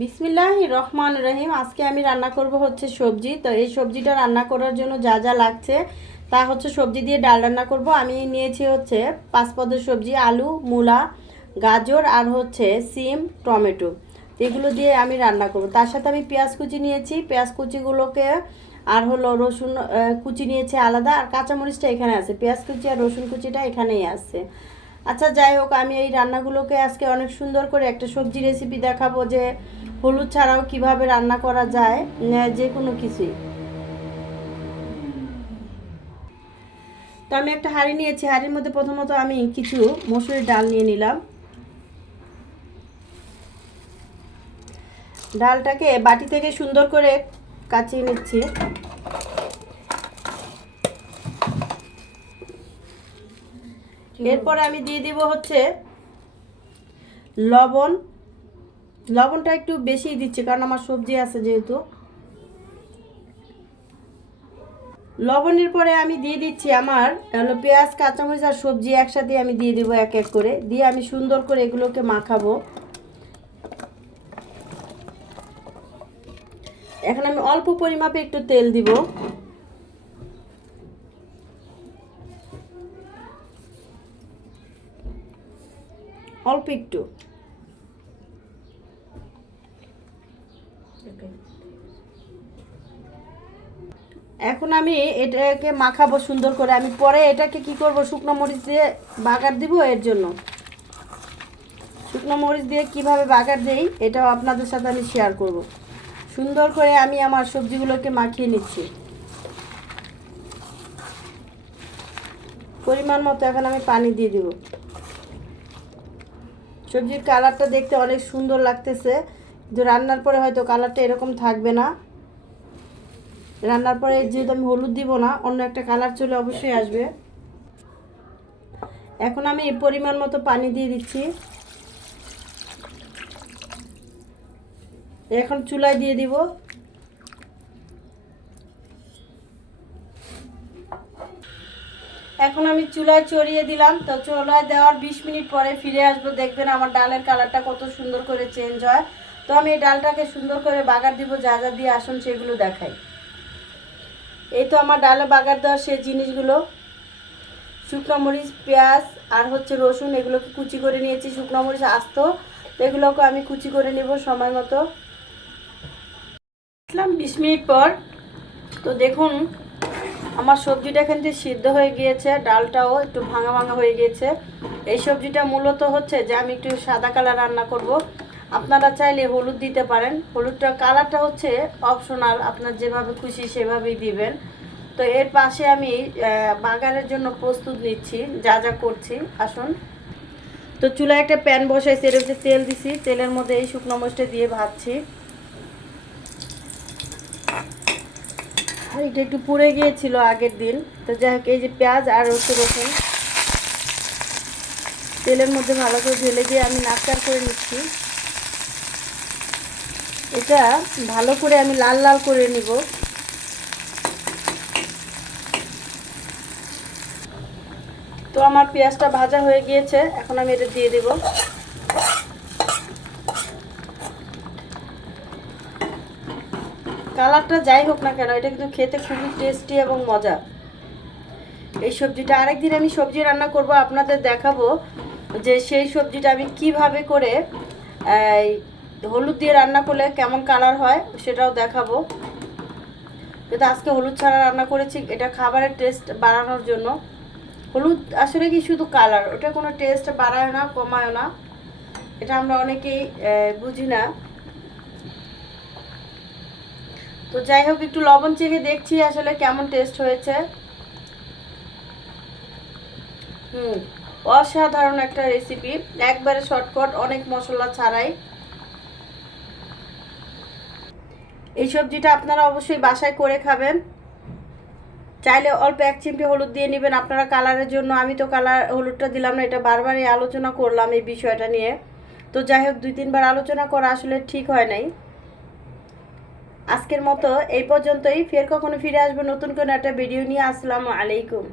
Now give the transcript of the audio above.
বিসমিল্লাহ রহমান রহিম। আজকে আমি রান্না করব হচ্ছে সবজি। তো এই সবজিটা রান্না করার জন্য যা যা লাগছে, তা হচ্ছে সবজি দিয়ে ডাল রান্না করব। আমি নিয়েছি হচ্ছে পাঁচ পদের সবজি, আলু, মূলা, গাজর আর হচ্ছে সিম, টমেটো। এগুলো দিয়ে আমি রান্না করব। তার সাথে আমি পেঁয়াজ কুচি নিয়েছি। পেঁয়াজ কুচিগুলোকে আর হলো রসুন কুচি নিয়েছে আলাদা। আর কাঁচামরিচটা এখানে আছে। পেঁয়াজ কুচি আর রসুন কুচিটা এখানেই আছে। আচ্ছা যাই হোক, আমি এই রান্নাগুলোকে আজকে অনেক সুন্দর করে একটা সবজি রেসিপি দেখাবো যে হলুদ ছাড়াও কীভাবে রান্না করা যায় যে কোনো কিছুই। তো আমি একটা হাঁড়ি নিয়েছি হাঁড়ির মধ্যে প্রথমত আমি কিছু মসুরির ডাল নিয়ে নিলাম। ডালটাকে বাটি থেকে সুন্দর করে কাচিয়ে নিচ্ছি। এরপরে আমি দিয়ে দিব হচ্ছে লবণ লবণটা একটু বেশি দিচ্ছি, কারণ আমার সবজি আছে যেহেতু। লবণের পরে আমি দিয়ে দিচ্ছি আমার হলো পেঁয়াজ, কাঁচামরিচ আর সবজি একসাথে আমি দিয়ে দেবো এক এক করে। দিয়ে আমি সুন্দর করে এগুলোকে মাখাবো। এখন আমি অল্প পরিমাপে একটু তেল দিব। অল্প একটু। এখন আমি এটাকে মাখাবো সুন্দর করে। আমি পরে এটাকে কি করব, শুকনো মরিচ দিয়ে বাগার দিব এর জন্য। শুকনো মরিচ দিয়ে কীভাবে বাগার দেই, এটাও আপনাদের সাথে আমি শেয়ার করব। সুন্দর করে আমি আমার সবজিগুলোকে মাখিয়ে নিচ্ছি। পরিমাণ মতো এখন আমি পানি দিয়ে দিব। সবজির কালারটা দেখতে অনেক সুন্দর লাগতেছে। কিন্তু রান্নার পরে হয়তো কালারটা এরকম থাকবে না। রান্নার পরে যেহেতু আমি হলুদ দিব না, অন্য একটা কালার চলে অবশ্যই আসবে। এখন আমি এই পরিমাণ মতো পানি দিয়ে দিচ্ছি। এখন চুলায় দিয়ে দিব। এখন আমি চুলায় চড়িয়ে দিলাম। তো চুলায় দেওয়ার বিশ মিনিট পরে ফিরে আসব। দেখবেন আমার ডালের কালারটা কত সুন্দর করে চেঞ্জ হয়। তো আমি এই ডালটাকে সুন্দর করে বাগার দিব, যা যা দিয়ে আসুন সেগুলো দেখাই। এই তো আমার ডালে বাগার দেওয়ার সেই জিনিসগুলো। শুকনো মরিচ, পেঁয়াজ আর হচ্ছে রসুন, এগুলোকে কুচি করে নিয়েছি। শুকনো মরিচ আস্ত, তো এগুলোকে আমি কুচি করে নেব সময় মতো। আসলাম বিশ মিনিট পর। তো দেখুন, আমার সবজিটা এখান থেকে সিদ্ধ হয়ে গিয়েছে, ডালটাও একটু ভাঙা ভাঙা হয়ে গিয়েছে। এই সবজিটা মূলত হচ্ছে যে আমি একটু সাদা কালার রান্না করব। আপনারা চাইলে হলুদ দিতে পারেন। হলুদটা কালারটা হচ্ছে অপশনাল আপনার যেভাবে খুশি সেভাবেই দিবেন। তো এর পাশে আমি বাগানের জন্য প্রস্তুত নিচ্ছি, যা যা করছি। আসুন। তো চুলায় একটা প্যান বসাইছি, এর মধ্যে তেল দিছি। তেলের মধ্যে এই শুকনো মরিচটা দিয়ে ভাজছি। এটা একটু পুড়ে গিয়েছিল আগের দিন। তো যাই হোক, এই যে পেঁয়াজ আর হচ্ছে রসুন। তেলের মধ্যে ভালো করে ঢেলে দিয়ে আমি নাচার করে নিচ্ছি। এটা ভালো করে আমি লাল লাল করে নিব। তো আমার পেঁয়াজটা ভাজা হয়ে গিয়েছে, এখন আমি এটা দিয়ে দেব। কালারটা যাই হোক না কেন, এটা কিন্তু খেতে খুবই টেস্টি এবং মজা। এই সবজিটা আরেকদিন আমি সবজি রান্না করব, আপনাদের দেখাবো যে সেই সবজিটা আমি কীভাবে করে হলুদ দিয়ে রান্না করলে কেমন কালার হয় সেটাও দেখাবো। কিন্তু আজকে হলুদ ছাড়া রান্না করেছি, এটা খাবারের টেস্ট বাড়ানোর জন্য। হলুদ আসলে কি শুধু কালার ওটা কোনো টেস্ট বাড়ায় না, কমায় না। এটা আমরা অনেকেই বুঝি না। তো যাই হোক, একটু লবণ চেখে দেখছি আসলে কেমন টেস্ট হয়েছে। হুম, অসাধারণ একটা রেসিপি একবারে শর্টকাট অনেক মশলা ছাড়াই। এই সবজিটা আপনারা অবশ্যই বাসায় করে খাবেন। চাইলে অল্প এক চিমটি হলুদ দিয়ে নেবেন আপনারা কালারের জন্য। আমি তো কালার হলুদটা দিলাম না, এটা বারবারই আলোচনা করলাম এই বিষয়টা নিয়ে। তো যাই হোক, দুই তিনবার আলোচনা করা আসলে ঠিক হয় নাই। আজকের মতো এই পর্যন্তই। ফের কখনো ফিরে আসব নতুন কোনো একটা ভিডিও নিয়ে। আসসালামু আলাইকুম।